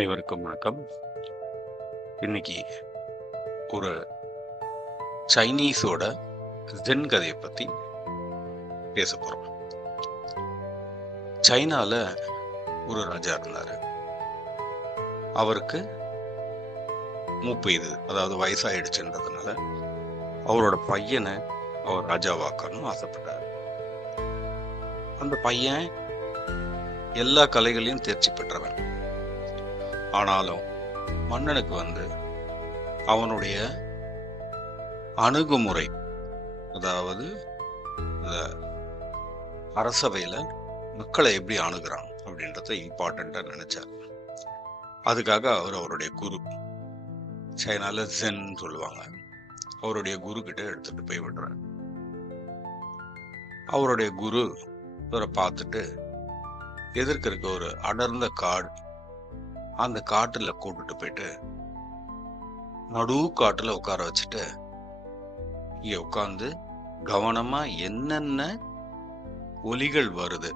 அனைவருக்கும் வணக்கம். இன்னைக்கு ஒரு சைனீஸோட ஜென் கதையை பத்தி பேச போறோம். சைனால ஒரு ராஜா இருந்தாரு. அவருக்கு மூப்பெய்து, அதாவது வயசாயிடுச்சுன்றதுனால அவரோட பையனை அவர் ராஜாவாக்கணும்னு ஆசைப்பட்டார். அந்த பையன் எல்லா கலைகளையும் தேர்ச்சி பெற்றவன். ஆனாலும் மன்னனுக்கு அவனுடைய அணுகுமுறை, அதாவது அரசவையில மக்களை எப்படி அணுகுறான் அப்படின்றத இம்பார்ட்டண்டா நினைச்சார். அதுக்காக அவருடைய குரு, சைனால ஜென் சொல்லுவாங்க, அவருடைய குரு கிட்ட எடுத்துட்டு போய் விடுறார். அவருடைய குரு இவரை பார்த்துட்டு எதிர்க்க இருக்க ஒரு அடர்ந்த காடு, அந்த காட்டுல கூட்டிட்டு போயிட்டு நடு காட்டுல உட்கார வச்சுட்டு இங்க உட்கார்ந்து கவனமா என்னென்ன ஒலிகள் வருது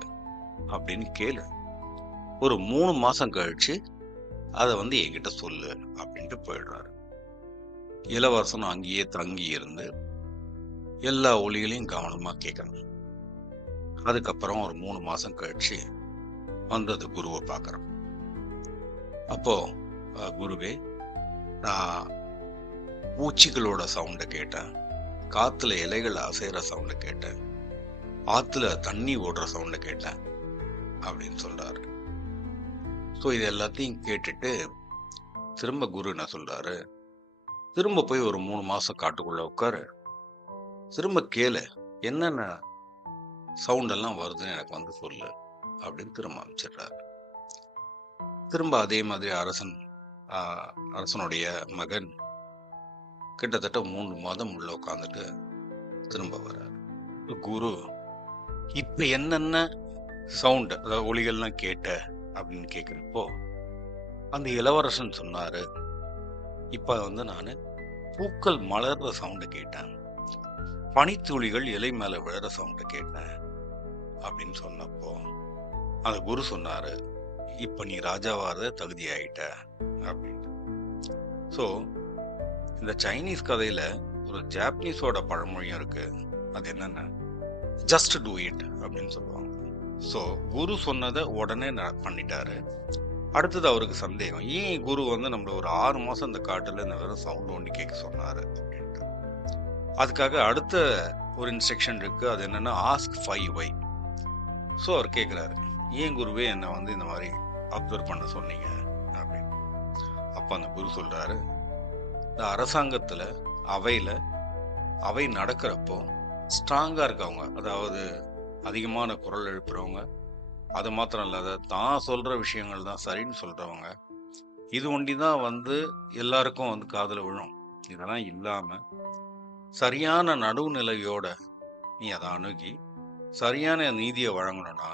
அப்படின்னு கேளு, ஒரு 3 மாசம் கழிச்சு அதை என்கிட்ட சொல்லு அப்படின்ட்டு போயிடுறாரு. இளவரசனும் அங்கேயே தங்கி இருந்து எல்லா ஒலிகளையும் கவனமா கேட்கணும். அதுக்கப்புறம் ஒரு 3 மாசம் கழிச்சு அந்த குருவை பார்க்கறோம். அப்போ குருவே, நான் பூச்சிகளோட சவுண்டை கேட்டேன், காத்துல இலைகள் அசைற சவுண்டை கேட்டேன், ஆத்துல தண்ணி ஓடுற சவுண்டை கேட்டேன் அப்படின்னு சொல்றாரு. ஸோ இது எல்லாத்தையும் கேட்டுட்டு திரும்ப குரு என்ன சொல்றாரு, திரும்ப போய் ஒரு 3 மாசம் காட்டுக்குள்ள உட்காரு, திரும்ப கேளு, என்னென்ன சவுண்ட் எல்லாம் வருதுன்னு எனக்கு சொல்லு அப்படின்னு திரும்ப அமைச்சிடுறாரு. திரும்ப அதே மாதிரி அரசனுடைய மகன் கிட்டத்தட்ட 3 மாதம் உள்ள உட்காந்துட்டு திரும்ப வர்றாரு. குரு, இப்ப என்னென்ன சவுண்ட், அதாவது ஒலிகள்லாம் கேட்ட அப்படின்னு கேட்கிறப்போ அந்த இளவரசன் சொன்னாரு, இப்ப நானு பூக்கள் மலர்ற சவுண்டை கேட்டேன், பனித்துளிகள் இலை மேல விழற சவுண்டை கேட்டேன் அப்படின்னு சொன்னப்போ அந்த குரு சொன்னாரு, இப்ப நீ ராஜாவாத தகுதி ஆயிட்ட அப்படின்ட்டு. ஸோ இந்த சைனீஸ் கதையில ஒரு ஜாப்பனீஸோட பழமொழியும் இருக்கு. அது என்னன்னா, ஜஸ்ட் டூ இட் அப்படின்னு சொல்லுவாங்க. ஸோ குரு சொன்னதை உடனே பண்ணிட்டாரு. அடுத்தது அவருக்கு சந்தேகம், ஏன் குரு நம்மள ஒரு 6 மாசம் இந்த காட்டுல இந்த வெறும் சவுண்ட் ஒண்ணு கேட்க சொன்னாரு அப்படின்ட்டு. அதுக்காக அடுத்த ஒரு இன்ஸ்ட்ரக்ஷன் இருக்கு. அது என்னன்னா, ஆஸ்க் 5 வை. ஸோ அவர் கேட்கிறாரு, ஏன் குருவே என்ன இந்த மாதிரி அப்சர்வ் பண்ண சொன்னீங்க அப்படின்னு. அப்ப அந்த குரு சொல்றாரு, இந்த அரசாங்கத்துல அவை நடக்கிறப்போ ஸ்ட்ராங்கா இருக்கவங்க, அதாவது அதிகமான குரல் எழுப்புறவங்க, அது மாத்திரம் இல்லாத தான் சொல்ற விஷயங்கள் தான் சரின்னு சொல்றவங்க, இது ஒண்டிதான் எல்லாருக்கும் காதுல விழும். இதெல்லாம் இல்லாம சரியான நடுவுநிலையோட நீ அதை அணுகி சரியான நீதியை வழங்கணும்னா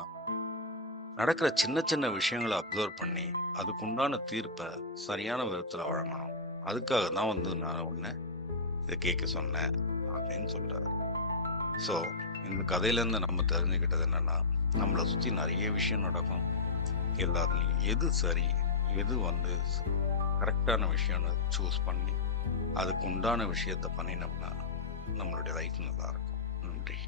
நடக்கிற சின்ன சின்ன விஷயங்களை அப்சர்வ் பண்ணி அதுக்குண்டான தீர்ப்பை சரியான விதத்துல வழங்கணும். அதுக்காக தான் நான் உன்னை இதை கேட்க சொன்னேன் அப்படின்னு சொல்றாரு. ஸோ இந்த கதையில இருந்து நம்ம தெரிஞ்சுக்கிட்டது என்னன்னா, நம்மளை சுத்தி நிறைய விஷயம் நடக்கும். எல்லாத்துலயும் எது சரி, எது கரெக்டான விஷயம்னு சூஸ் பண்ணி அதுக்கு உண்டான விஷயத்த பண்ணினோம்னா நம்மளுடைய லைஃப் நல்லா இருக்கும். நன்றி.